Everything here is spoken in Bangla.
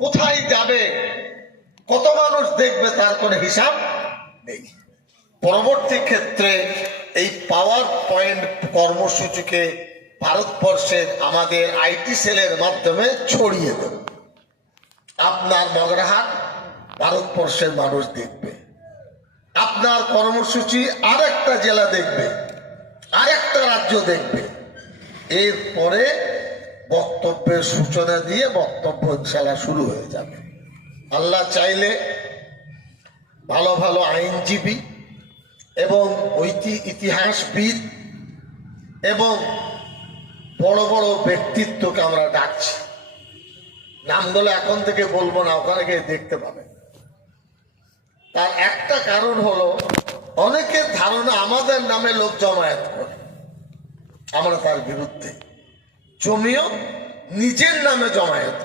কোথায় যাবে, কত মানুষ দেখবে, তার কোনো হিসাব নেই। পরবর্তী ক্ষেত্রে এই পাওয়ার পয়েন্ট কর্মসূচিকে ভারতবর্ষের আমাদের আইটি সেলের মাধ্যমে ছড়িয়ে দেব। আপনার মগরাহাট ভারতবর্ষের মানুষ দেখবে, আপনার কর্মসূচি আরেকটা জেলা দেখবে, আরেকটা রাজ্য দেখবে। এরপরে বক্তব্যের সূচনা দিয়ে বক্তব্য ইনশাআল্লাহ শুরু হয়ে যাবে। আল্লাহ চাইলে ভালো ভালো আইনজীবী এবং ইতিহাসবিদ এবং বড় বড় ব্যক্তিত্বকে আমরা ডাকছি। নামগুলো এখন থেকে বলবো না, ওখানে গিয়ে দেখতে পাবেন। তার একটা কারণ হলো, অনেকের ধারণা আমাদের নামে লোক জমায়েত করে, আমরা তার বিরুদ্ধে। জমিও নিজের নামে জমায়েত।